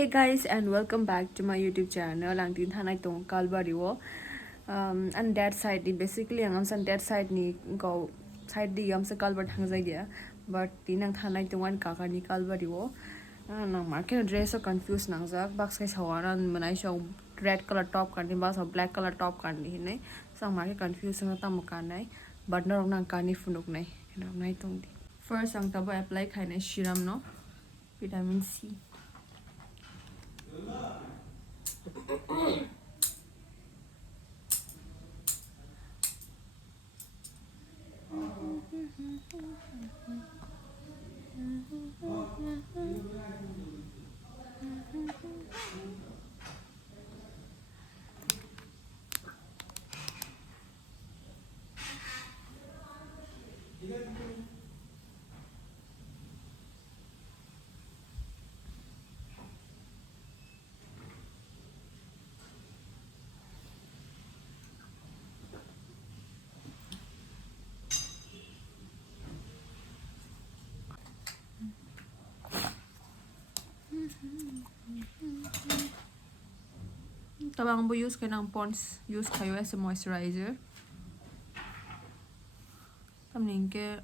Hey guys, and welcome back to my YouTube channel. I'm Tin Thanai Tong Kalbariwo. And that side basically ang amsan that side ni go side di amsa kalbar thangzai dia. But tinang Thanai Tongan kaka ni Kalbariwo. Nang market dress so confused nang jak box kai sawana manai show red color top kan ba so black color top kan ni nai. So market confused na tam kan nai. But no nang kani funuk nai. Nai tong di. First ang tabo apply khai nai serum no. Vitamin C. Tabang bo use kanang Pond's use kayo as a moisturizer. Tamning ke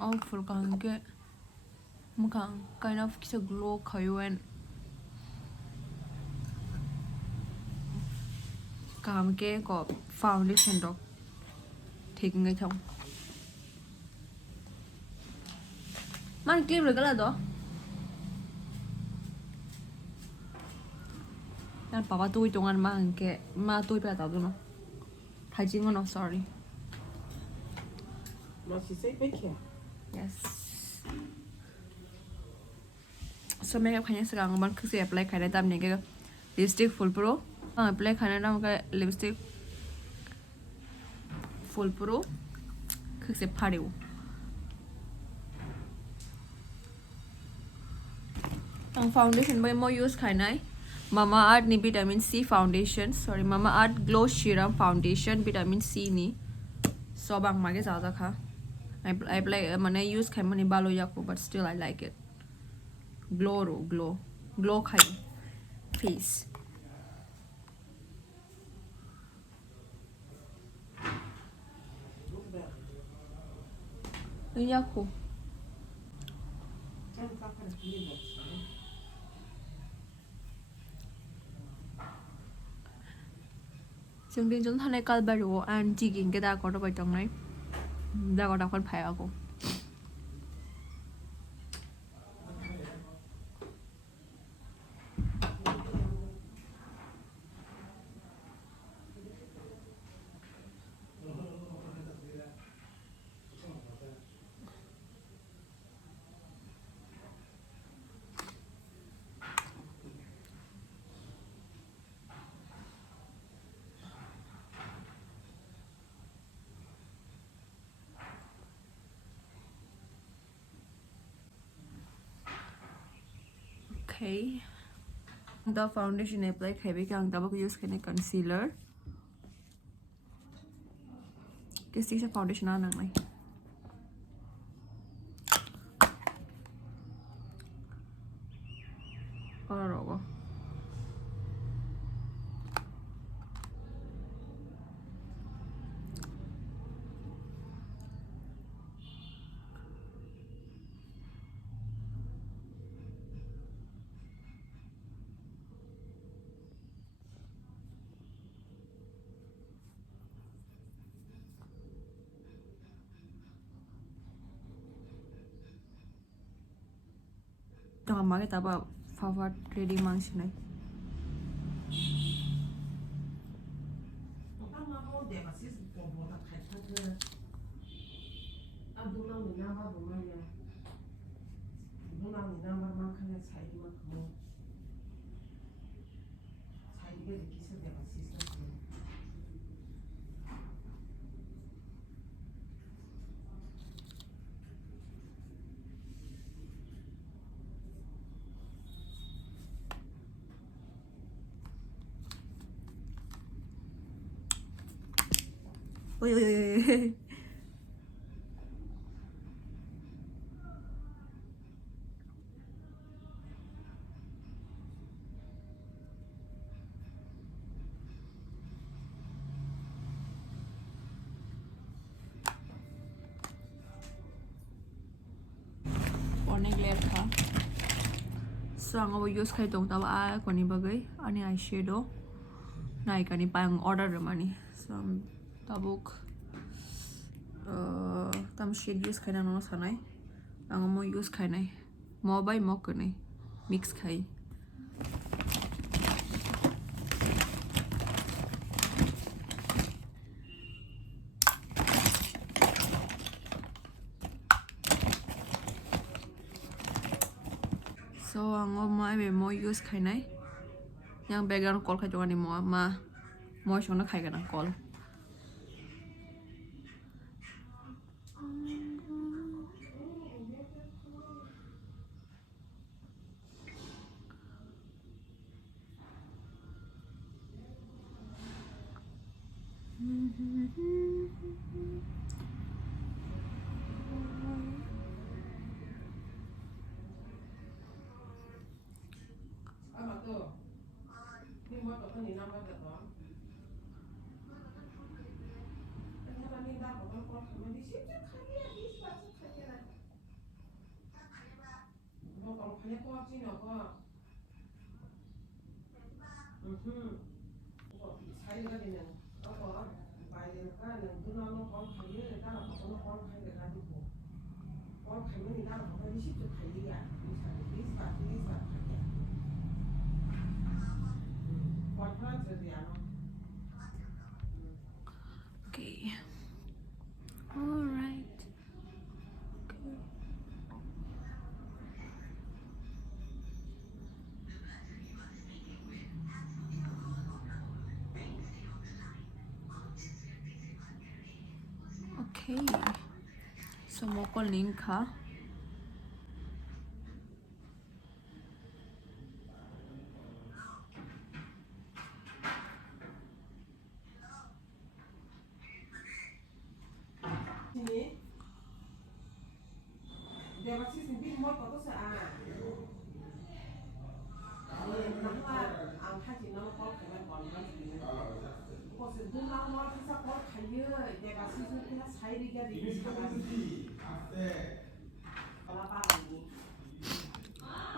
all full kang ke mukhang kind of kisa glow kayo and kam ke ko foundation dok taking ngay thong. Man clip rồi cái là đó. Yan papa tôi tongan mang ke ma tôi pa tao no. Thai jing no sorry. What she say? Big here. Yes. So makeup khanya sekarang ban khse apply khai tam ne ke lipstick full pro. Apply khana dam ka lipstick full pro khse phariu. Ang foundation by mo use khai nai. Mamaearth ni vitamin C foundation. Sorry, Mamaearth glow serum foundation vitamin C ni. So bang mage ज़्यादा खा. I apply mane use khai mane balo yako but still I like it. Glow khai face. Yako. Chúng tin chúng thân này Kalbariwo and jigging cái da có đâu vậy trong này. Da có đâu con phải ako. Okay. The foundation apply heavy ka ang tabak use kene concealer. Kasi sa foundation na nang mai. Aro. Tama kita ba forward ready mang sinay. Oi. neglect kha so ang abo use khai tong tawa a koni bagai ani eyeshadow nai kani pang order mani so tabuk tam shade use khai na no sanai ang mo use khai nai mo bai mo kanai mix khai so ang mo use khai nai yang background call khai jogani mo shona khai kana call okay all right okay so mo call link kha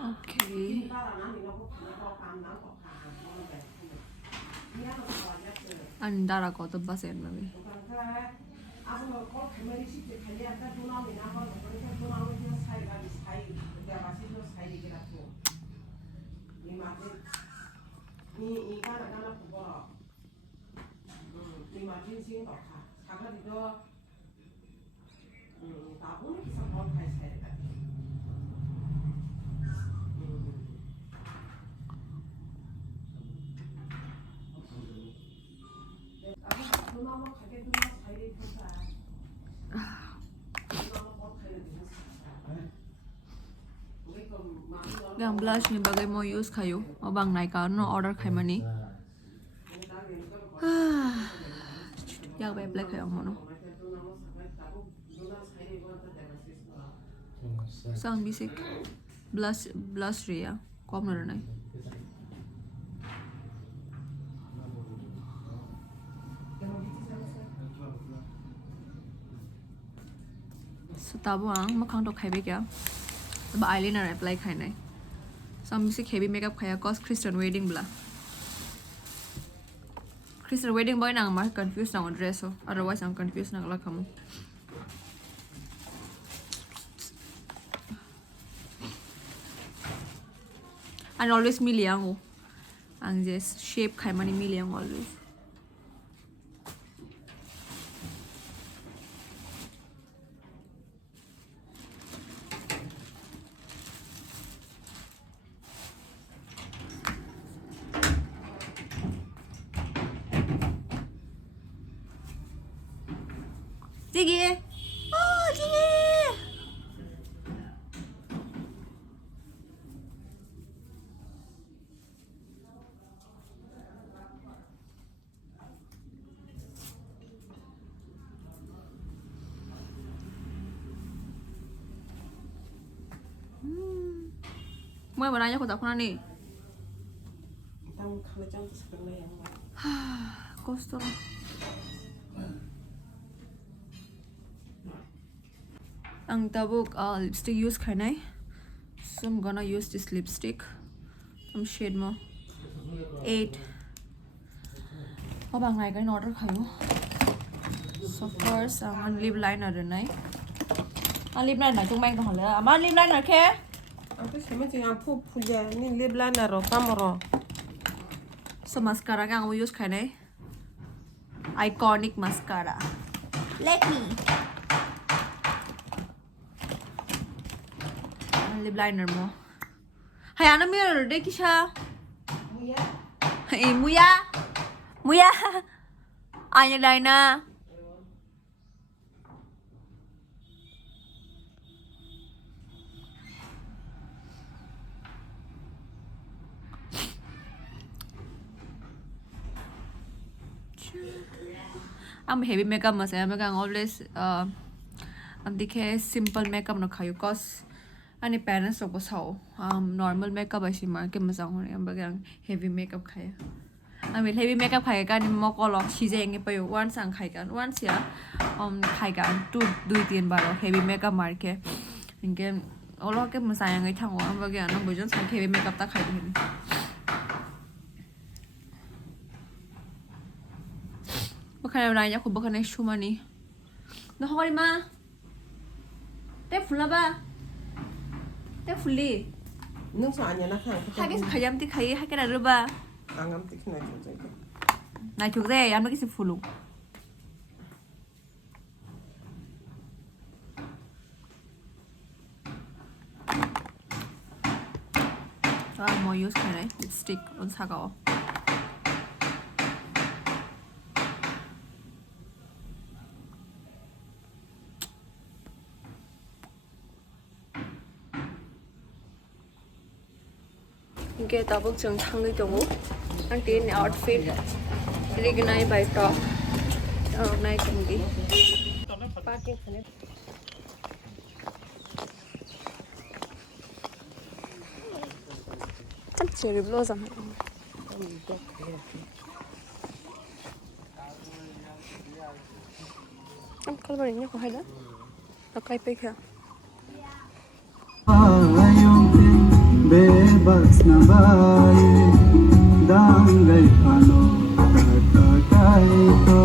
okay andara ko to basen mami yang blush ni bagai mo use khayo abang nai ka no order khai mani yak bai black khayo mono sang basic blush ria kom na nai so tabo ang makhang to khaibe kya ba eyeliner apply khai nai some basic heavy makeup khaya cause Christian wedding bla Christian wedding boy nang ma confused nang dress so otherwise I'm confused nang la khamu and always miliang ang just shape khai mani miliang always Sige. Oh, sige. Mau nanya aku tak pernah nih. Kostum. Ang tabuk lipstick use khai nai So I'm gonna use this lipstick. Some shade more. 8. How about I can order kayo? So first, I'm lip liner tonight. Lip liner chung bang tong le. Lip liner ke? Aku sama jangan punya ni lip liner ro kamera. So mascara ka ang use kay iconic mascara. Let me. Lip liner mo. Hay ano mirror de kisha? Muya. Muya. Muya. Eyeliner. I'm heavy makeup mas I'm always I'm the simple makeup no kayo cause ani parents so sao normal makeup ay si mark mas ang heavy makeup kaya I mean heavy makeup kaya kan mo ko lok chizeng pa yo once ang kaya kan once ya kaya kan 2-3 baro heavy makeup marke ingke olo ke masayang ay thang ang bagay ano bujon sa heavy makeup ta kaya din bakal nanya aku bakal naik cuma nih. Nah kau lima, teh full apa? Teh fully. Nung soalnya nak kan. Hagi sekajam ti kai hagi ada apa? Angam tik nak juga. Nah juga deh, yang lagi si full. Mau use kan lipstick on saga. 이게 나복증 창의 경우 한테는 아웃핏 이렇게 나이 바이터 나이 공기 파킹 하네 참 제일 블로자 컬러링이 거 하나 나까이 빼켜 bebas na bayi dangay ano katatay ko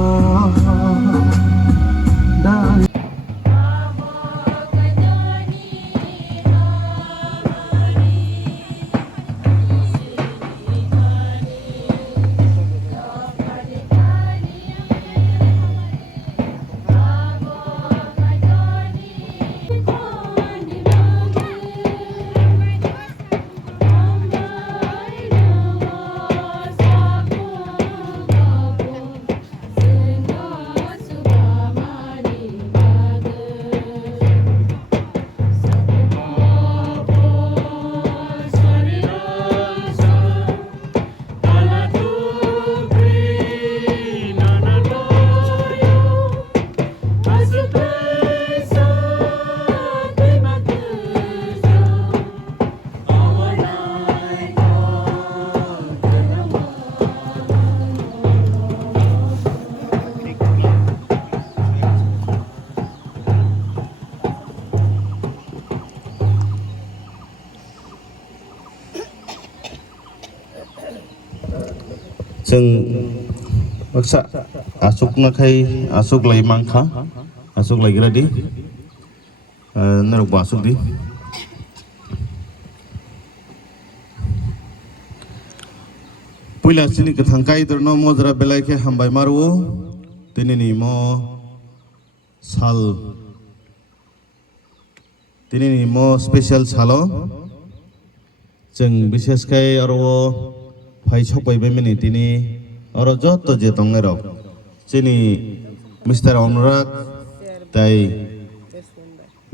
जों baksa asuk na khay asuk lai mangkha asuk lai gira di narok basuk di puila sini kathangkai dorno mojra belai ke hambai maru tinini mo sal tinini mo special salo जों बिसेसkai aro Pai chopai bemini tini oro jotto je tongero chini Mr. Onrak tai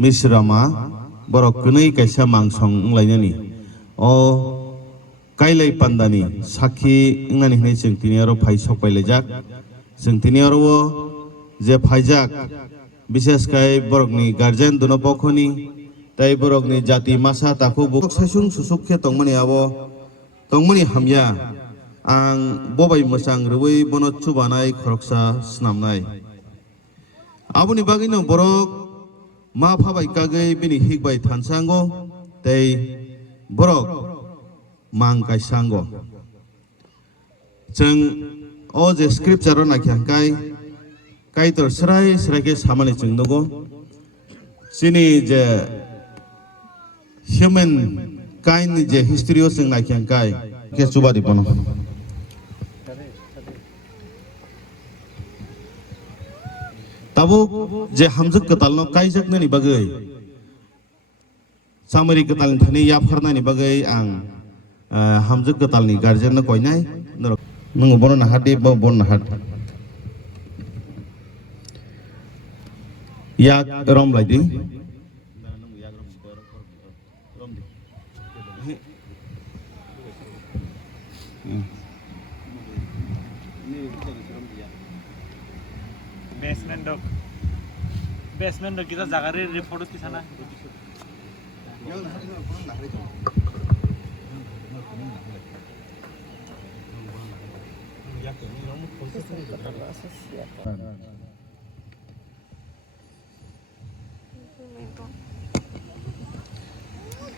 Miss Rama borok kunai kaisa mangsong nglainani o kailai pandani sakhi ngani hne जों tini aro pai chopai lejak जों tini aro je phaijak biseskai borokni guardian duno pokhoni tai borokni jati masa taku buk sasung susukhe tongmani abo tongmani hamya ang bobai musang rui bono chubanai khoroksa snamnai abuni bagino borok ma phabai kagai bini hikbai thansango tei borok mang kaisango जों o je scripture na kyang kai tor srai ke samani chung nogo sini je human kind je history o sing na kyang ke chuba di pono tabo je hamjuk ketal no kaijak ni bagai samari ketal thani ya pharna ni bagai ang hamjuk ketal ni guardian no koinai nung bono na hadi bo bon na had yak rom lagi basement dok kita jaga re photo di sana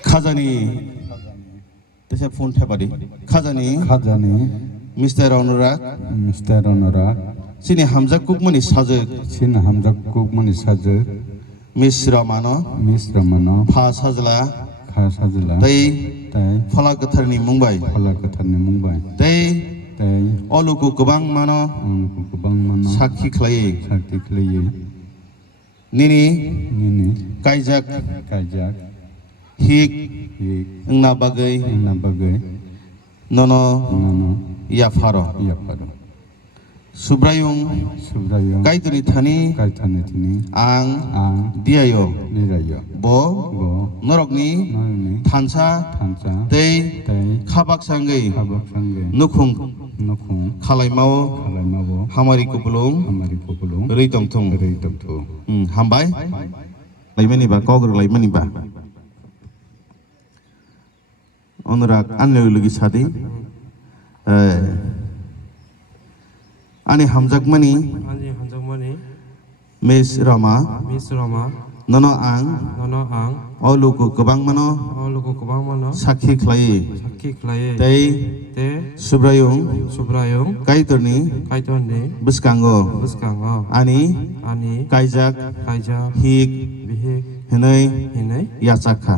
khajani tese phone thapari khajani Mr. Anurag sini hamzak kukmani sajak Miss Ramano pha sajla tei phala katharni mumbai tei oluku kubang mano sakhi khlai nini kaijak hik ngna bagai nono ya faro Subrayung kaituri thani ang diayo bo norokni thansa tei khabak sangai nukhung khalaimao hamari kupulung reitong thung hambai laimani ba kogr laimani ba Anurag anlegi sadi ani hamjakmani Miss Rama nono ang oluku kubang mano sakhi khlai tei subrayung kaitorni buskango ani kaijak hik hinai yachakha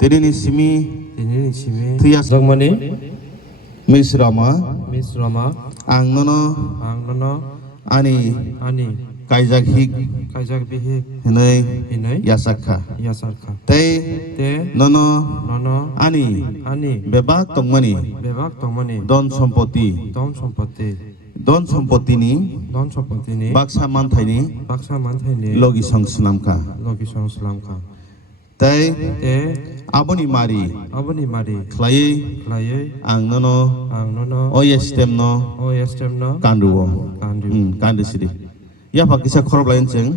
terini simi thiyas jagmani Miss Rama ang nono ani kaijak hik hinai yasakha tei nono ani bebak tongmani don sompoti ni baksa manthaini logi songsunamka tei aboni mari khlai ang nono oyestem no kanduo kandisiri ya pakisa khorob lain cheng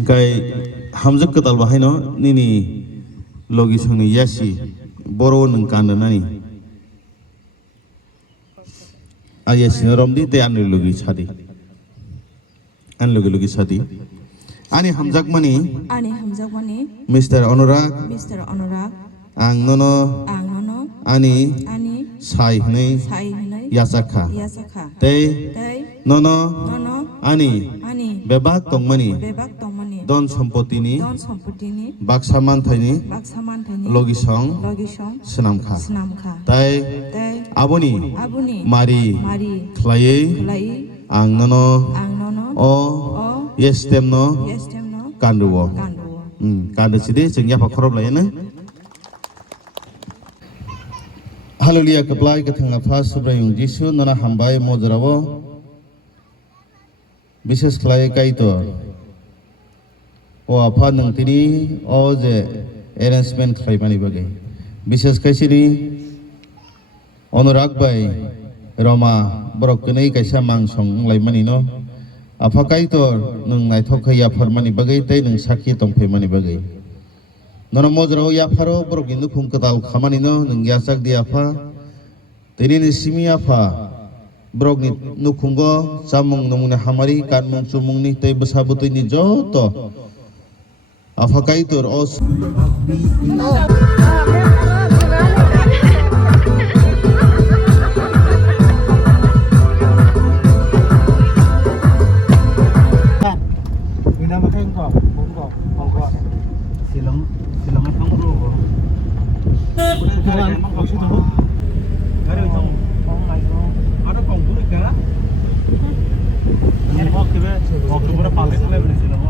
gai hamjuk ketal bahaino nini logi songni yasi boro nang kandanani ayasi romdi te an logi sadi ani hamjakmani Mr. Anurag ang nono ani sai hnei yasakha tei nono ani bebak tongmani don sompoti ni baksa manthaini logi song snamkha tai aboni mari khlai ang nono o yestem no kanduo kandasidi jeung ya pakhorob layana Hallelujah keplai kathanga phas subrayung Jisu nana hambai mojarawo bishes khlai kaito o apha nang tini o je arrangement khlaimani bagai bishes kaisini Anurag bai Roma borok kunai kaisa mangsong laimani no apha kaitor nung naithok ya pharmani bagai tei nung sakhi tongphaimani bagai nono mojrao ya pharo borok ni nukhung ketal khamani no nung yasak di apha tini ni simi apha borok ni nukhungo samung nomune hamari kanmung sumung ni tei besabutui ni joto afakai tur os Vì nào mà khen cỏ, bốn cỏ, màu cỏ, xì lắm ăn không rùa. Cái này mong cỏ xí thôi. Cái này không, không này không. Ada cỏ cũng được cả. Ini mau kira, mau kira paling lebih sih